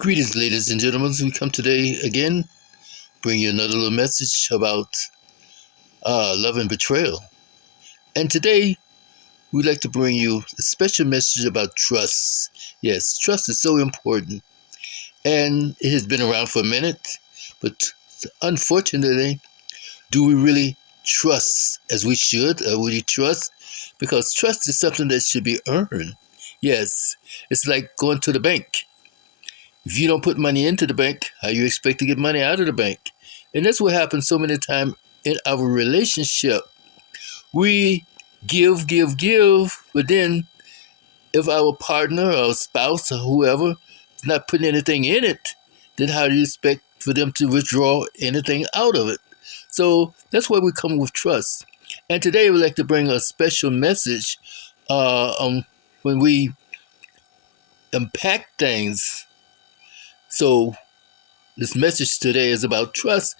Greetings, ladies and gentlemen. We come today again, bring you another little message about love and betrayal. And today, we'd like to bring you a special message about trust. Yes, trust is so important, and it has been around for a minute, but unfortunately, do we really trust as we should? Or would you trust? Because trust is something that should be earned. Yes, it's like going to the bank. If you don't put money into the bank, how you expect to get money out of the bank? And that's what happens so many times in our relationship. We give, but then if our partner or spouse or whoever is not putting anything in it, then how do you expect for them to withdraw anything out of it? So that's why we come with trust. And today we'd like to bring a special message on when we unpack things. So this message today is about trust.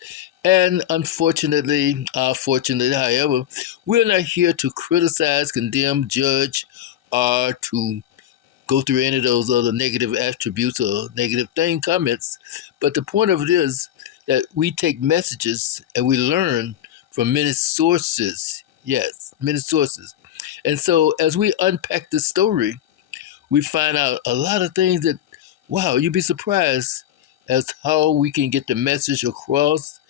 And unfortunately, fortunately, however, we're not here to criticize, condemn, judge, or to go through any of those other negative attributes or negative comments. But the point of it is that we take messages and we learn from many sources. Yes, many sources. And so as we unpack the story, we find out a lot of things that, wow, you'd be surprised as how we can get the message across,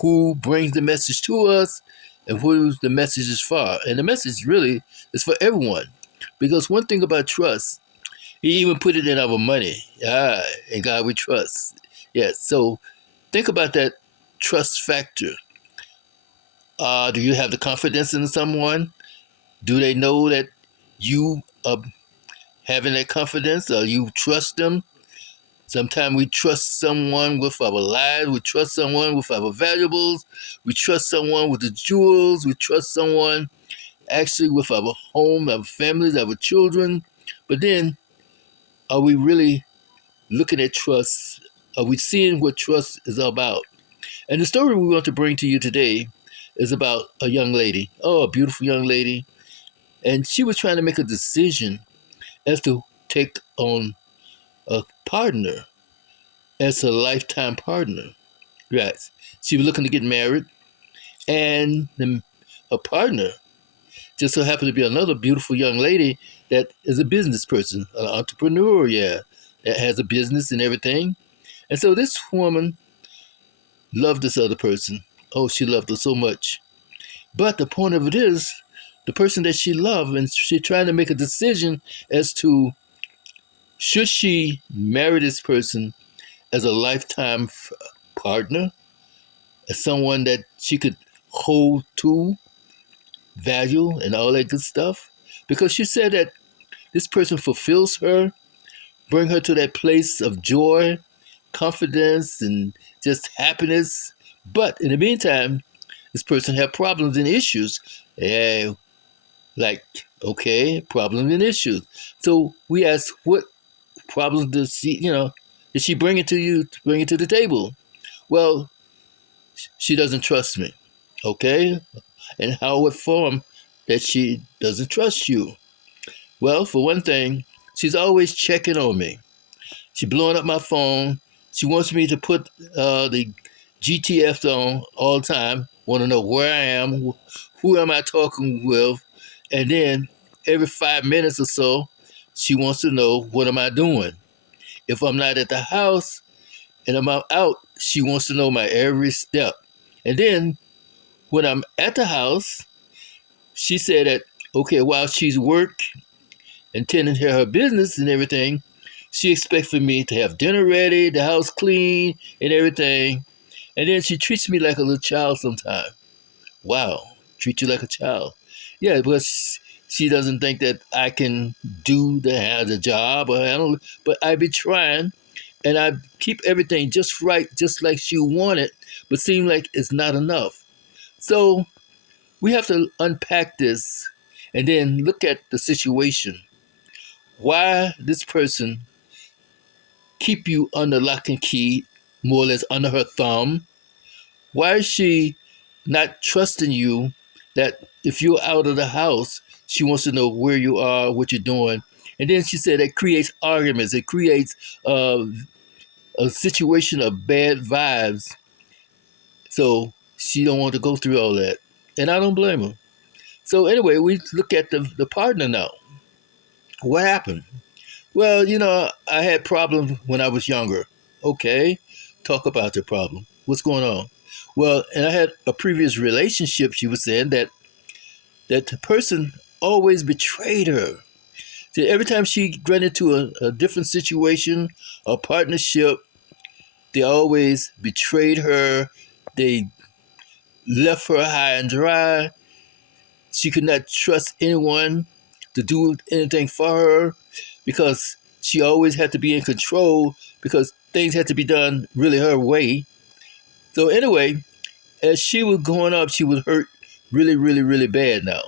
who brings the message to us, and who the message is for. And the message really is for everyone. Because one thing about trust, he even put it in our money. In God we trust. Yes, so think about that trust factor. Do you have the confidence in someone? Do they know that you are having that confidence? Or you trust them? Sometimes we trust someone with our lives. We trust someone with our valuables. We trust someone with the jewels. We trust someone actually with our home, our families, our children. But then, are we really looking at trust? Are we seeing what trust is about? And the story we want to bring to you today is about a young lady. Oh, a beautiful young lady. And she was trying to make a decision as to take on a partner as a lifetime partner. Right. She was looking to get married, and her partner just so happened to be another beautiful young lady that is a business person, an entrepreneur, yeah, that has a business and everything. And so this woman loved this other person. Oh, she loved her so much. But the point of it is, the person that she loved, and she's trying to make a decision as to should she marry this person as a lifetime partner, as someone that she could hold to, value, and all that good stuff. Because she said that this person fulfills her, bring her to that place of joy, confidence, and just happiness. But in the meantime, this person had problems and issues. Yeah, like, okay, problems and issues. So we ask, what problems does she, did she bring it to you, bring it to the table? Well, she doesn't trust me. Okay? And how it form that she doesn't trust you? Well, for one thing, she's always checking on me. She's blowing up my phone. She wants me to put the GTFs on all the time. Want to know where I am, who am I talking with, and then every 5 minutes or so, she wants to know what am I doing. If I'm not at the house and I'm out, she wants to know my every step. And then when I'm at the house, she said that okay, while she's work and tending to her business and everything, she expects for me to have dinner ready, the house clean, and everything. And then she treats me like a little child sometimes. Wow, treat you like a child. Yeah, but she doesn't think that I can do the have a job or handle. But I be trying, and I keep everything just right, just like she wanted, but seem like it's not enough. So we have to unpack this and then look at the situation. Why this person keep you under lock and key, more or less under her thumb? Why is she not trusting you that if you're out of the house, she wants to know where you are, what you're doing? And then she said it creates arguments. It creates a situation of bad vibes, so she don't want to go through all that, and I don't blame her. So anyway, we look at the partner now. What happened? Well, I had problems when I was younger. Okay, talk about the problem. What's going on? Well, and I had a previous relationship. She was saying that the person always betrayed her. So every time she got into a different situation, a partnership, they always betrayed her. They left her high and dry. She could not trust anyone to do anything for her because she always had to be in control because things had to be done really her way. So anyway, as she was going up, she was hurt really, really, really bad now.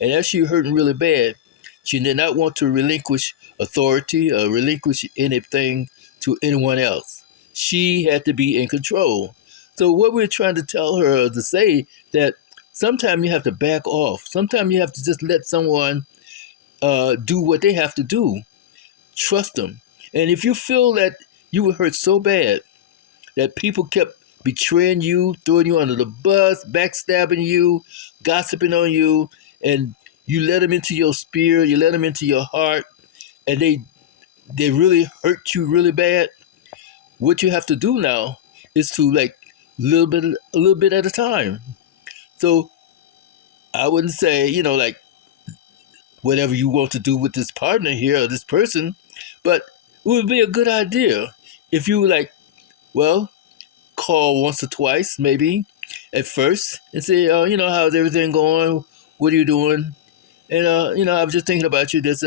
And as she was hurting really bad, she did not want to relinquish authority or relinquish anything to anyone else. She had to be in control. So what we're trying to tell her to say that sometimes you have to back off. Sometimes you have to just let someone do what they have to do. Trust them. And if you feel that you were hurt so bad that people kept betraying you, throwing you under the bus, backstabbing you, gossiping on you, and you let them into your spirit, you let them into your heart, and they really hurt you really bad. What you have to do now is to like a little bit at a time. So I wouldn't say, like whatever you want to do with this partner here or this person, but it would be a good idea if you like, well, call once or twice maybe at first and say, how's everything going? What are you doing? And I was just thinking about you, this,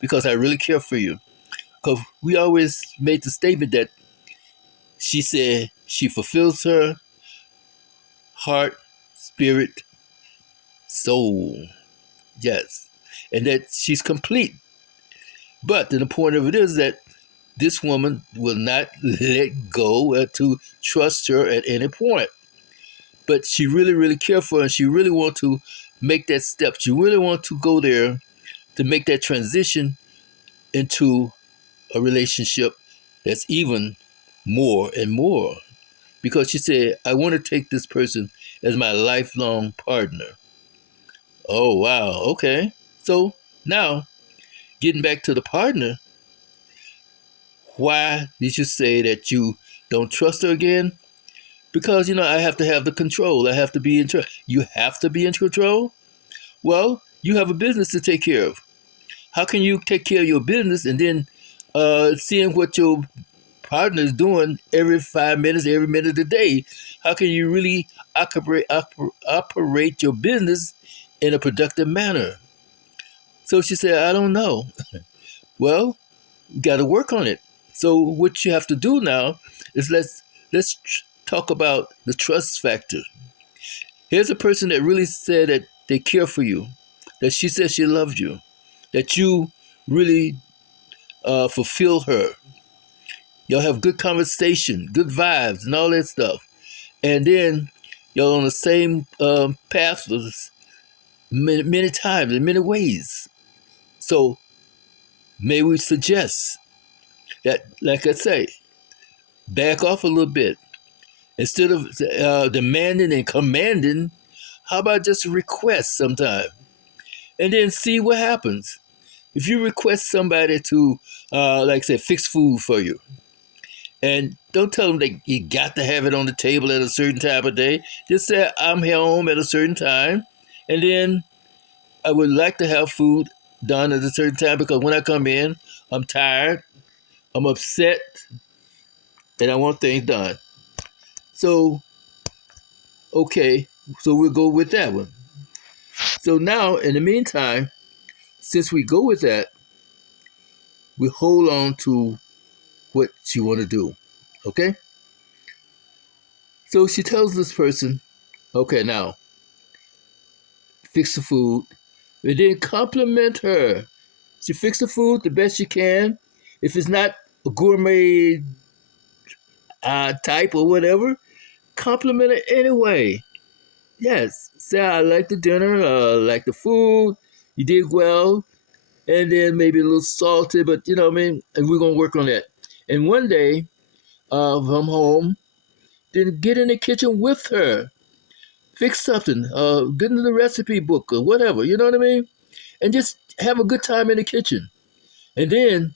because I really care for you. Because we always made the statement that she said she fulfills her heart, spirit, soul. Yes. And that she's complete. But the point of it is that this woman will not let go to trust her at any point. But she really, really cares for her, and she really wants to make that step. She really wants to go there to make that transition into a relationship that's even more and more. Because she said, I want to take this person as my lifelong partner. Oh, wow. Okay. So now, getting back to the partner, why did you say that you don't trust her again? Because, I have to have the control. I have to be in control. You have to be in control? Well, you have a business to take care of. How can you take care of your business and then seeing what your partner is doing every 5 minutes, every minute of the day? How can you really operate your business in a productive manner? So she said, I don't know. Well, you got to work on it. So what you have to do now is let's talk about the trust factor. Here's a person that really said that they care for you, that she said she loves you, that you really fulfill her. Y'all have good conversation, good vibes, and all that stuff. And then y'all on the same path many times, in many ways. So may we suggest that, like I say, back off a little bit. Instead of demanding and commanding, how about just request sometime? And then see what happens. If you request somebody to, like I said, fix food for you, and don't tell them that you got to have it on the table at a certain time of day. Just say, I'm home at a certain time, and then I would like to have food done at a certain time because when I come in, I'm tired, I'm upset, and I want things done. So, okay, so we'll go with that one. So now, in the meantime, since we go with that, we hold on to what she want to do. Okay? So she tells this person, okay, now fix the food, and then compliment her. She fix the food the best she can. If it's not a gourmet type or whatever, compliment her anyway. Yes, say I like the dinner, like the food, you did well, and then maybe a little salty, but you know what I mean? And we're gonna work on that. And one day from home, then get in the kitchen with her. Fix something. Get into the recipe book or whatever. You know what I mean? And just have a good time in the kitchen. And then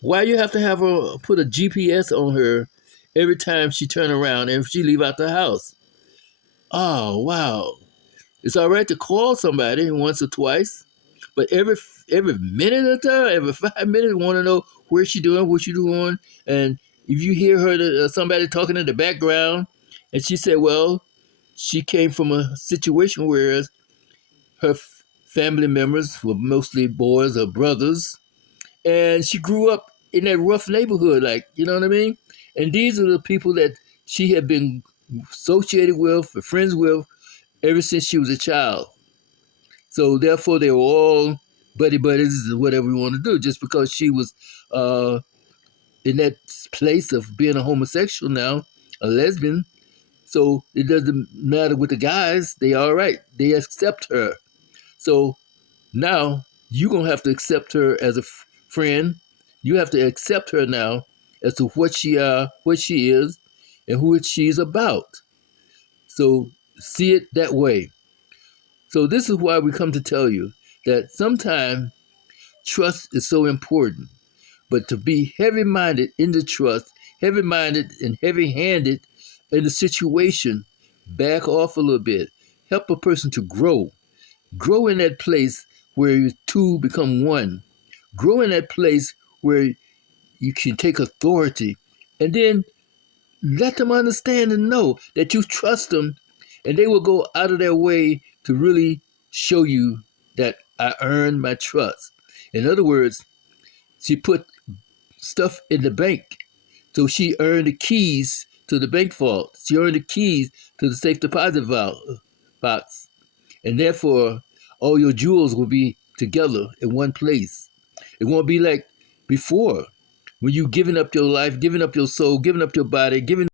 why you have to have her put a GPS on her every time she turn around and if she leave out the house? Oh wow! It's all right to call somebody once or twice, but every minute or time, every 5 minutes, want to know where she doing, what she doing, and if you hear her somebody talking in the background, and she said, well, she came from a situation where her family members were mostly boys or brothers, and she grew up in that rough neighborhood, like you know what I mean. And these are the people that she had been associated with, or friends with, ever since she was a child. So therefore, they were all buddy buddies, or whatever you want to do. Just because she was uh, in that place of being a homosexual now, a lesbian, so it doesn't matter with the guys. They all right. They accept her. So now you're gonna have to accept her as a friend. You have to accept her now as to what she is, and who she's about. So see it that way. So this is why we come to tell you that sometimes trust is so important. But to be heavy-minded in the trust, heavy-minded and heavy-handed in the situation, back off a little bit. Help a person to grow. Grow in that place where you two become one. Grow in that place where you can take authority. And then let them understand and know that you trust them, and they will go out of their way to really show you that I earned my trust. In other words, she put stuff in the bank, so she earned the keys to the bank vault. She earned the keys to the safe deposit box, and therefore all your jewels will be together in one place. It won't be like before, when you giving up your life, giving up your soul, giving up your body, giving